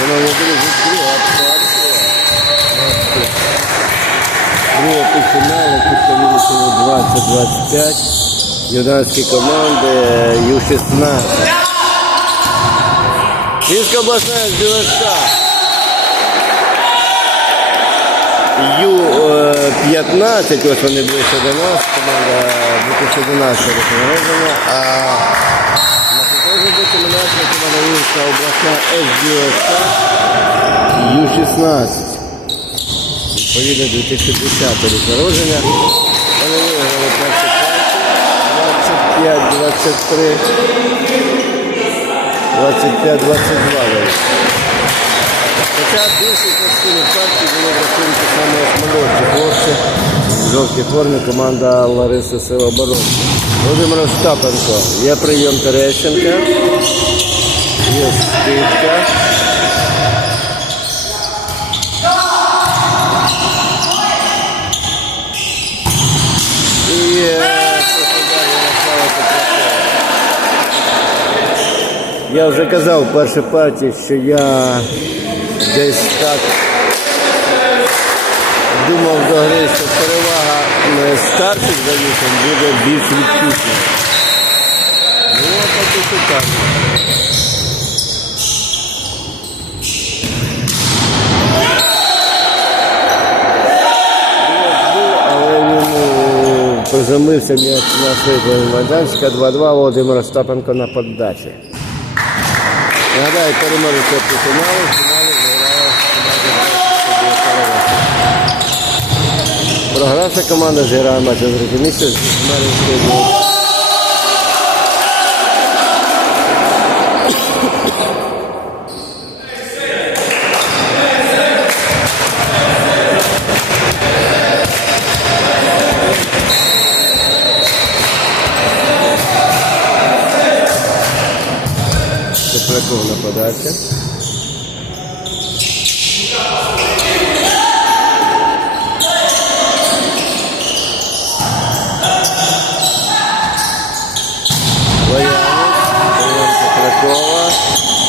Шановні друзі, друга партія. Друга півфіналу, тут вирішили 20-25. Юнацькі команди Ю-16. Київська обласна СДВСК. Ю-15, ось вони ближче до нас, команда 2011 року народження, а на протязі менеджер команда Вінська обласна СДВСК Ю-16. Відповідно 2010 рік народження. Вони виграли партії 25-23. 25-22 Хоча більшість частини партії були працюють саме як молодші хлопці. В жовтій формі команда Лариси Сил оборони. Володимир Остапенко. Є прийом Терещенка. Є скидка. І е, Краснодар Ярослава Петракова. Я вже казав в першій партії, що я десь так думав до гри, що перевага е, старших за віком буде більш відчутна. Ну, так. Він е, приземлився м'яч на свій майданчика 2-2 Володимир Остапенко на подачі. Нагадаю, переможеться по фіналу, фіналі зіграє команда Програвша команда зіграє матч третє з Мар'їнською на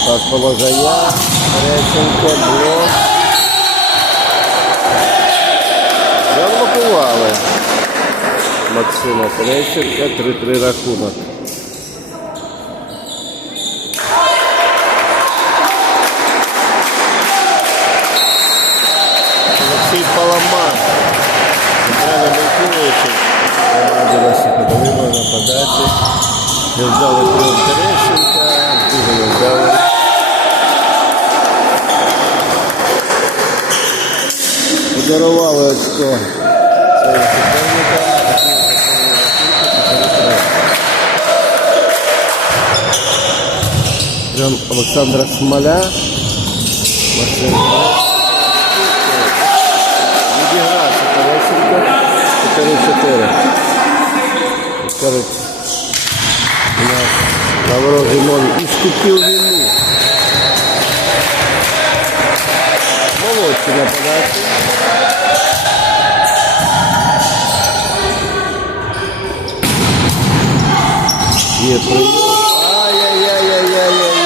пас положення, Реченко, блок. Заблокували Максима Терещенка, 3-3 рахунок. Олексій Паламар. Центральний блокуючий. Команді наші подавили на подачі. Не вдали Подарували очко своїм суперникам. Прям Олександра Шмаля. Максим Відігрався Терещенко 4-4. Кажуть, у нас Лавро Зимон іскупив вину. Молодці на подачі. Є прийом. Ай-яй-яй-яй-яй-яй.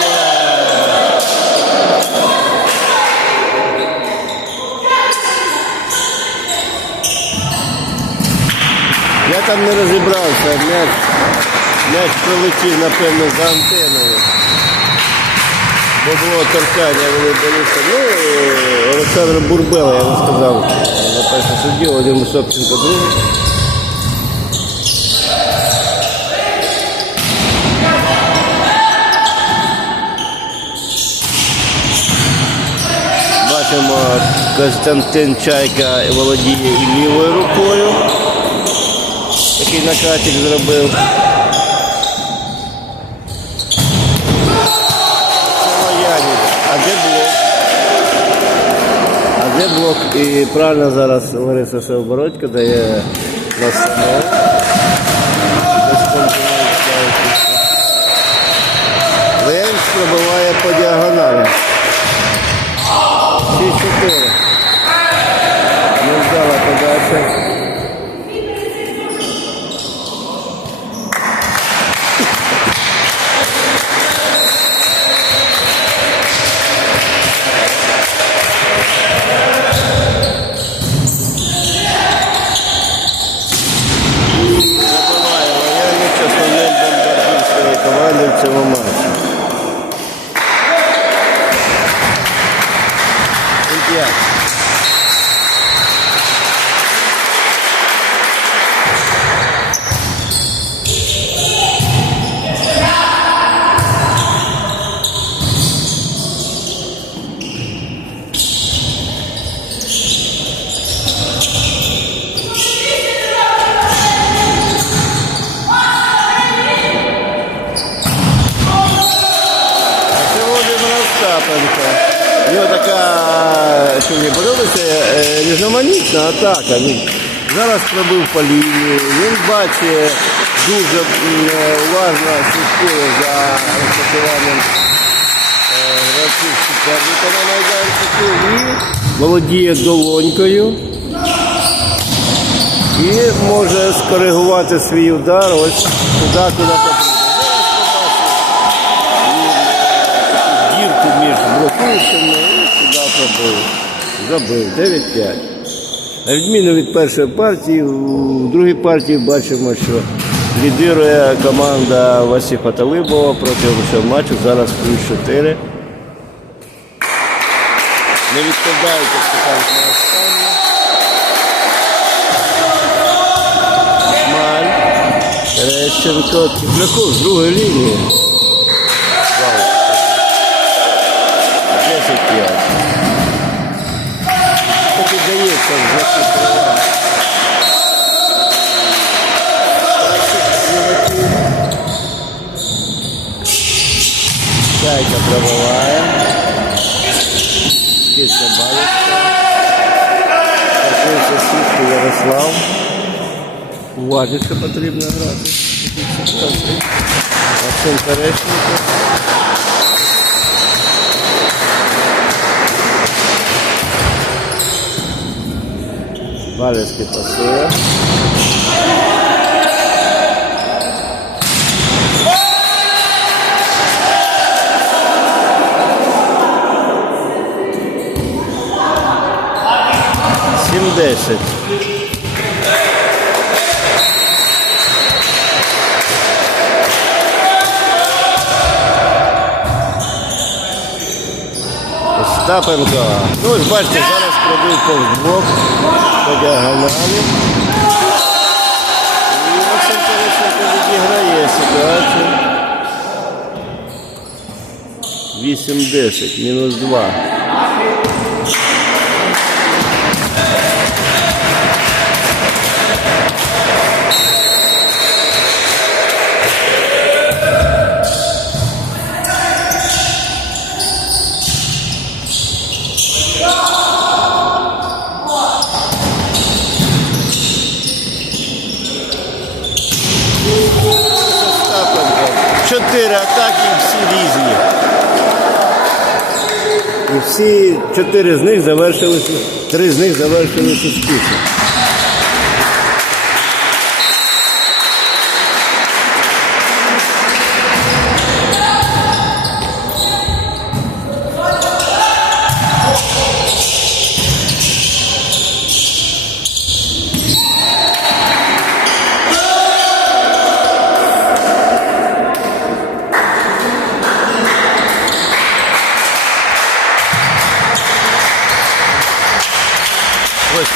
Я там не розібрався, м'яч, м'яч прилетів, напевно, за антеною. Бо було торкання, вони боліться. Ну, е, Олександр Бурбела, я вам сказав, на першому судді, Володимир Собченко другий. Бачимо, Костянтин Чайка володіє і лівою рукою. Такий накатик зробив. А де блок? А де блок? І правильно зараз Лариса Севобородько дає на самого. Ленч пробиває по діагоналі. 6-4. Невдала подача. 9-5. Це Володимир У нього така, що мені подобається, е, різноманітна атака. Він зараз пробив по лінії, він бачить дуже е, уважно слідкує за розташуванням е, гравців суперника на майданчику і володіє долонькою. І може скоригувати свій удар ось туди, куди потрібно. Дірку і сюди пробив. Забив. 9-5. На відміну від першої партії, у другій партії бачимо, що лідирує команда Васіпа Талибова протягом цього матчу. Зараз плюс 4. Не відкладають, як то кажуть, на з другої лінії. Чайка пробиває. Киця бавиться. Такується сітку Ярослав. Уважніше потрібно грати. в таких ситуаціях. Максим Терещенко. Валецький пасує. Сімдесят. Остапенко. Ну, ось бачите, зараз пробив повз по І Максим Тарасенко відіграє ситуацію. 8-10, мінус 2. Чотири атаки, всі різні. І всі чотири з них завершилися, три з них завершилися успішно.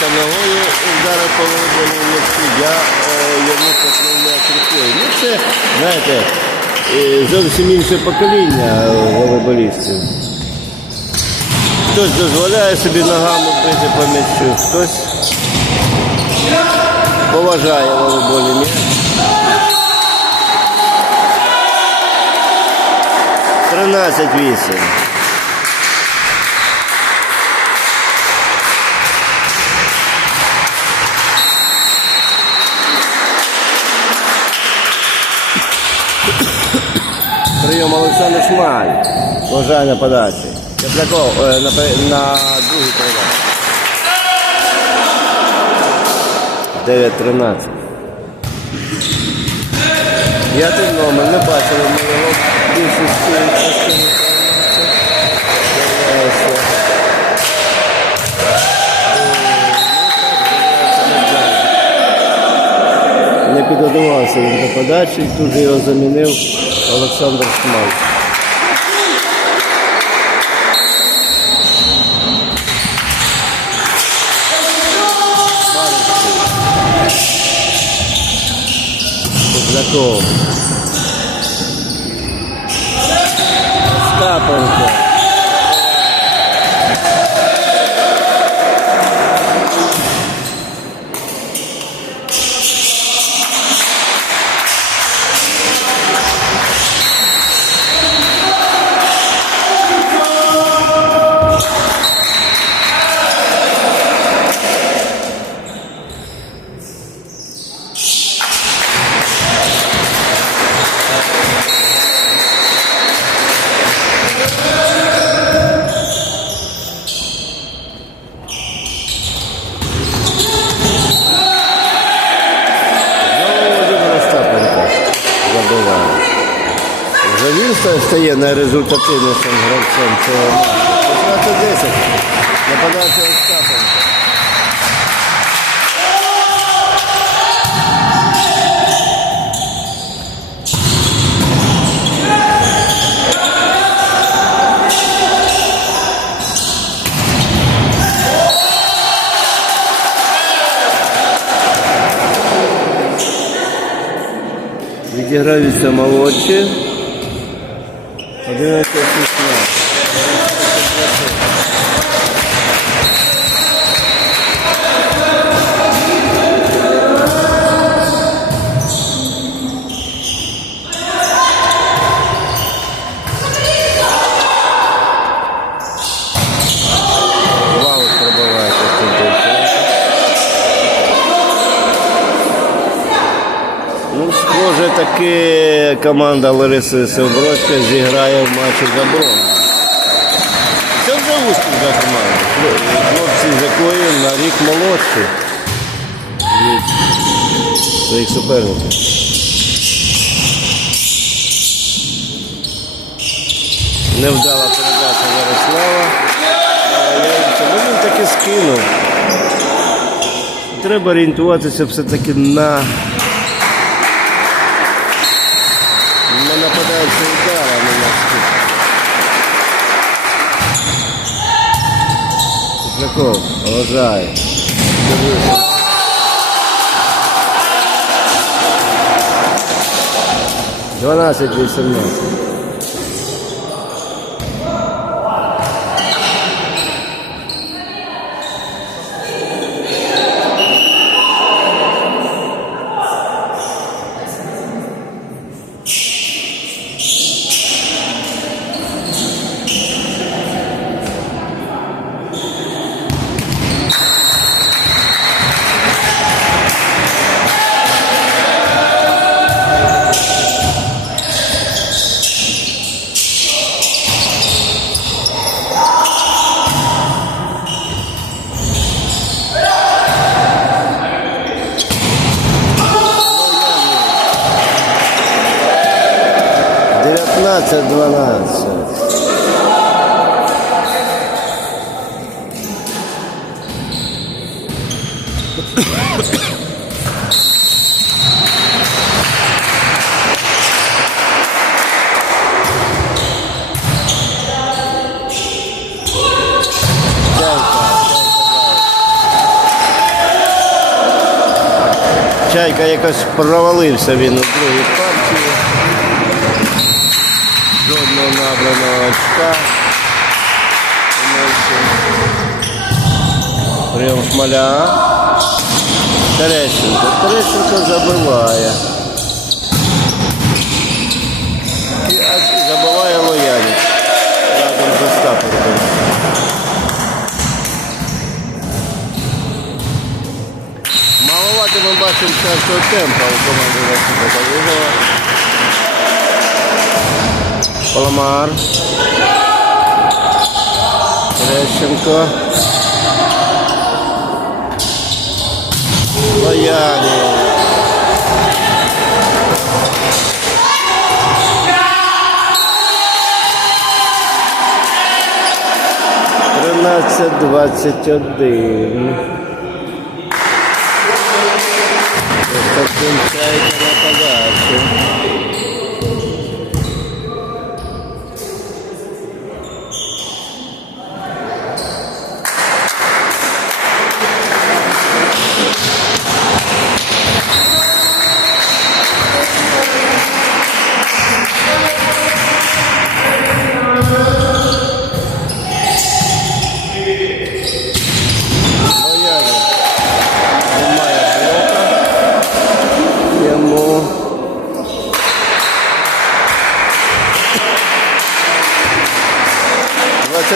Ось ногою вдарив по володінню м'ячі, я йому м'яч рукою. Ну це, знаєте, е, зовсім інше покоління волейболістів. Хтось дозволяє собі ногами бити по м'ячу, хтось поважає волейбольний м'яч. 13-8. Прийом Олександр Шмаль. Вважає на подачі. Тепляков е, на, на другий передачі. 9-13. П'ятий номер. Не бачили ми його інформації. З'являється. Не підготувався він до подачі, тут його замінив Олександр Шмаль. Купляков. Скапенко. Стає найрезультативнішим гравцем цього матчу. 16-10. Нападаючий Остапенко. Відіграються молодші. Güle güle. Команда Лариси Севбродська зіграє в матчі за бронзу. Це вже успіх для команди. Хлопці з якої на рік молодші від своїх суперників. Невдала передача Ярослава. Ну він таки скинув. Треба орієнтуватися все-таки на нападаючий удар, а не на скид. Тепляков вважає. Дванадцять вісімнадцять. Дев'ятнадцять дванадцять. Чайка якось провалився він у другій партії. Жодного набраного очка. Прийом шмаля. Терещенко. Терещенко забиває. І забиває лояльність. Разом з Остапенком. Маловато ми бачимо першого темпа у команди Василя Давидова. Паламар. Терещенко. Лоялі. Тринадцять двадцять один. На подачу.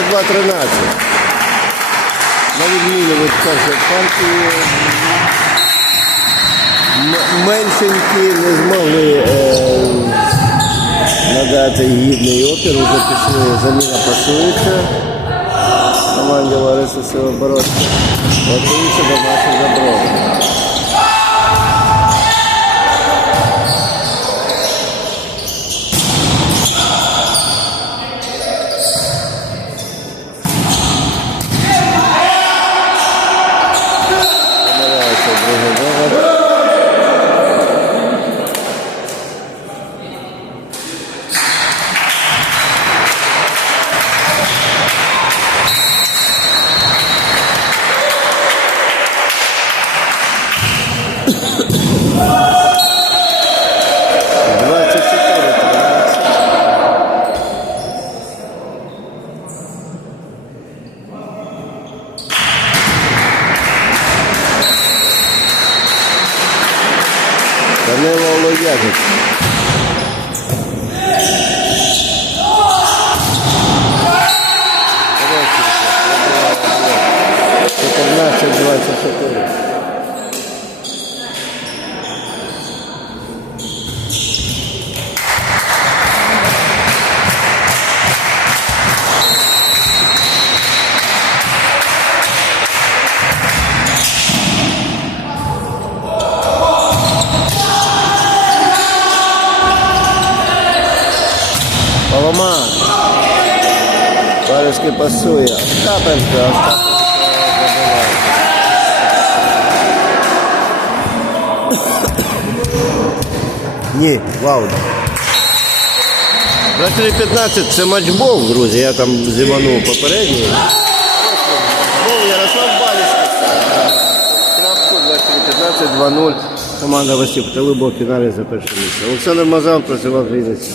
2213. На відміну від першої партії меншенькі не змогли е, надати гідний опір, вже пішли, заміна пасується. Команді Лариси Силобородська. Готується до нашого забросу. Бронзу. кажуть. Чотирнадцять двадцять чотири. Полома. Парижки пасує. Остапенко, Остапенко. Ні, вау. 23-15 це матчбол, друзі. Я там зіманув попередній. Гол Ярослав. Крапку 23-15, 2-0. Команда Василь Пталибо в фіналі за перше місце. Олександр Мазан працював Вінниці.